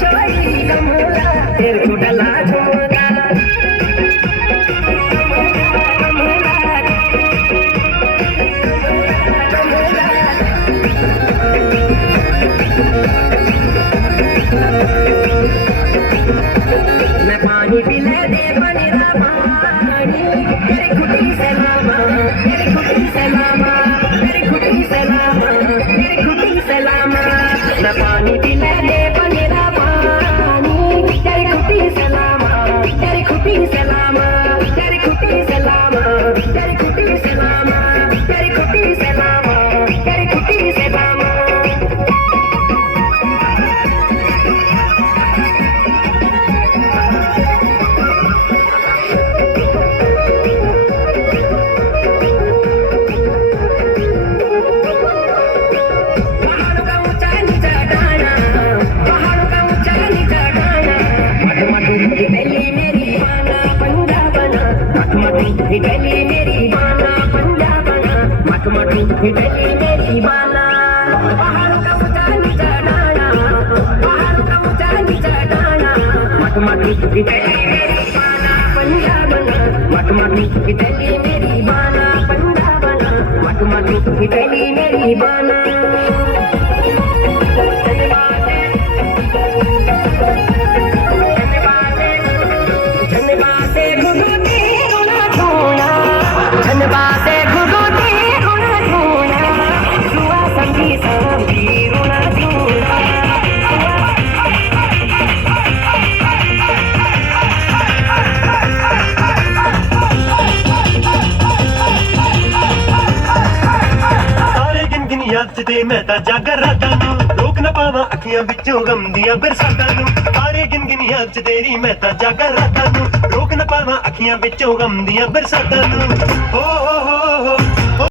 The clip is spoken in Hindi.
छोड़ी कमला तेरे को डला झुमका मैं पानी पिला दे बनेरा पानी तेरी खुटी से लामा तेरी खुटी से लामा तेरी खुटी से लामा तेरी खुटी से लामा मैं पानी पिला दे बनेरा पानी तेरी खुटी से लामा तेरी खुटी से लामा तेरी खुटी से लामा तेरी खुटी से लामा तेरी खुटी से लामा तेरी खुटी से लामा गली मेरी बाना पंजाबना मट मट गली मेरी बाना पहाड़ों का ऊंचा नीचा डाना पहाड़ों का ऊंचा नीचा डाना मट मट गली मेरी बाना पंजाबना मट मट गली मेरी बाना पंजाबना मट मट गली मेरी बाना ਤੇ ਮੈਂ ਤਾਂ ਜਾਗਰ ਰਾਤਾਂ ਨੂੰ ਰੋਕ ਨਾ ਪਾਵਾਂ ਅੱਖੀਆਂ ਵਿੱਚੋਂ ਗਮ ਦੀਆਂ ਬਰਸਾਤਾਂ ਨੂੰ ਆਰੇ ਗਿਨ ਗਿਨ ਯਾਦ ਚ ਤੇਰੀ ਮੈਂ ਤਾਂ ਜਾਗਰ ਰਾਤਾਂ ਨੂੰ ਰੋਕ ਨਾ ਪਾਵਾਂ ਅੱਖੀਆਂ ਵਿੱਚੋਂ ਗਮ ਦੀਆਂ ਬਰਸਾਤਾਂ ਨੂੰ ਹੋ